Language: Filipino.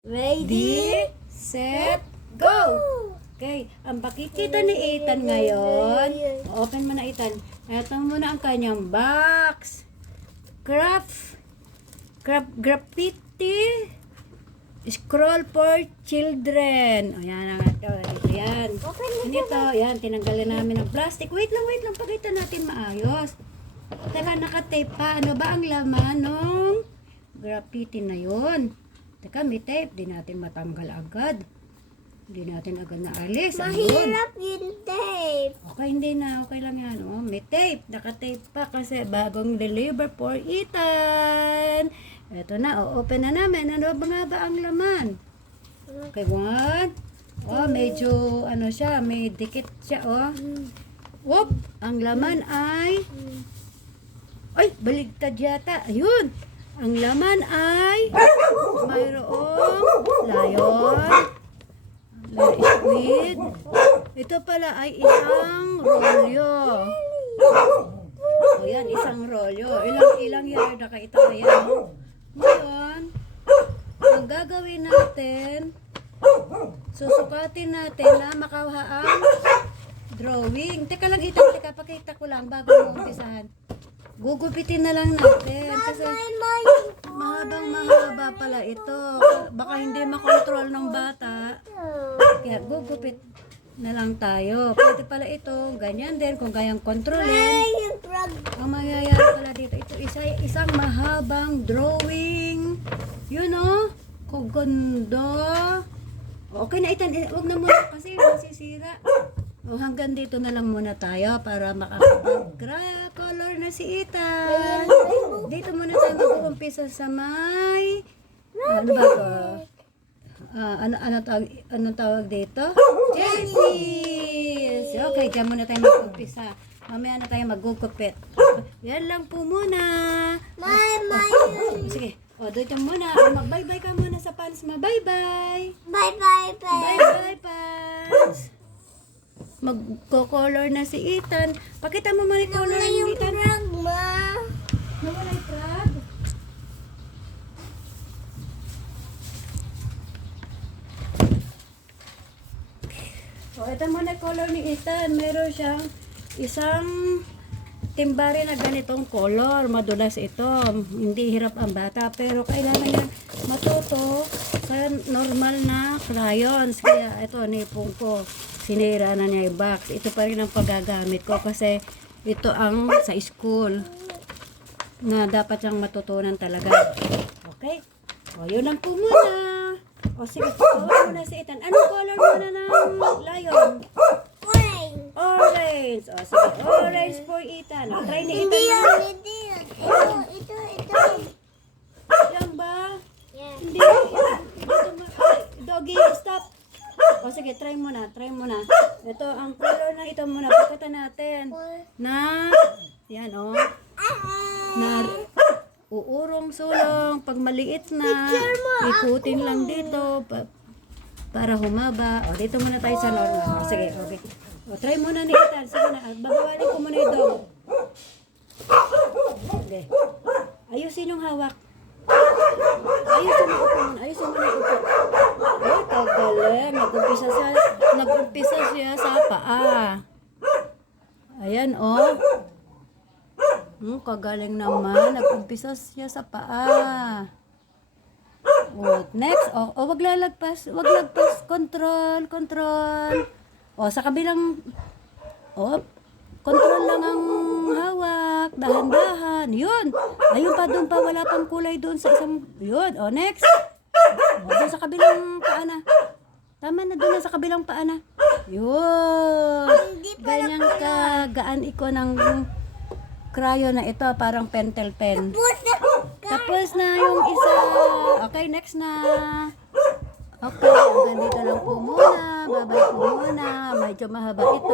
Ready, set, go! Okay, ang makikita ni Ethan ngayon, open mo na Ethan. Ito muna ang kanyang box. Graffiti, scroll for children. O yan ang ito. Yan. Ganito, yan, tinanggalin namin ng plastic. Wait lang, pakita natin maayos. Teka, nakatape pa. Ano ba ang laman ng graffiti na yun? Teka, may tape. Di natin matanggal agad. Hindi natin agad naalis. Mahirap yung tape. Okay, hindi na. Okay lang yan. Oh, may tape. Nakatape pa kasi bagong deliver for Ethan. Ito na. Open na namin. Ano ba nga ba ang laman? Okay, one. Oh, medyo ano siya. May dikit siya. Oh. Whoop! Ang laman ay... Ay! Baligtad yata. Ayun! Ang laman ay mayroong lion, squid. Ito pala ay isang rolyo. O yan, isang rolyo. Ilang yard na kaita yan. Ngayon, ang gagawin natin, susukatin natin na makakuha ang drawing. Teka lang, teka, pakita ko lang bago mo umpisahan. Gugupitin na lang natin kasi mahaba pala ito. Baka hindi makontrol ng bata. Kaya gugupit na lang tayo. Pwede pala ito, ganyan din kung kayang kontrolin. Ang mangyayari pala dito, ito isang mahabang drawing. Yun o, kaganda. Okay na Ethan, huwag na muna kasi masisira. O, hanggang dito na lang muna tayo para makapag-color na si Ethan. Dito muna tayo mag-umpisa sa may... Ano ba ito? Ano tawag dito? Jellies! Okay, dyan muna tayo mag-umpisa. Mamaya na tayo mag-gugupit. Yan lang po muna. Sige. O, dito muna. Mag-bye-bye ka muna sa pants mo. Bye-bye! Bye-bye, Bye-bye, pants! Magko-color na si Ethan. Pakita mo man yung color ni Ethan. Nawala yung frog. O, ito muna yung color ni Ethan. Meron siyang isang timbari na ganitong color. Madulas ito. Hindi hirap ang bata. Pero kailangan niya matuto sa normal na crayons. Kaya ito, nipong ko. Sinira na niya yung box. Ito pa rin ang paggagamit ko kasi ito ang sa school na dapat siyang matutunan talaga. Okay? O, yun lang po muna. O, sige, color muna si Ethan. Anong color muna ng lion? Orange. O, sige, orange for Ethan. O, try ni Ethan. Hindi yan. Ito. Yan ba? Yeah. Hindi. Doggy, stop. O sige, try mo na. Ito, ang color na ito muna. Pakita natin. Na, yan o. Na, uurong sulong. Pag maliit na, ikutin lang dito. Para humaba. O, dito muna tayo sa normal. O, sige, okay. O, try muna ni Ethan. Sige na. Babawalin ko muna yung dog. Okay. Ayusin yung hawak. Ayusin mo upo. Ay, kagaling. Nag-umpisa siya sa paa. Ayan, oh. Kagaling naman. Nag-umpisa siya sa paa. Oh, next. Oh, wag lalagpas. Wag lagpas. Control. Oh, sa kabilang... Oh, control lang ang hawak. Dahan-dahan. Yun. Ayun pa, doon pa. Wala pang kulay doon sa isang... Yun. Oh, next. Oh, doon sa kabilang paa na. Tama na, doon na sa kabilang paa na. Yun. Ganyan kagaan iko ng crayon na ito. Parang pentel pen. Tapos na yung isa. Okay, next na. Okay, hanggang dito lang po muna. Babay po muna. Medyo mahaba ito.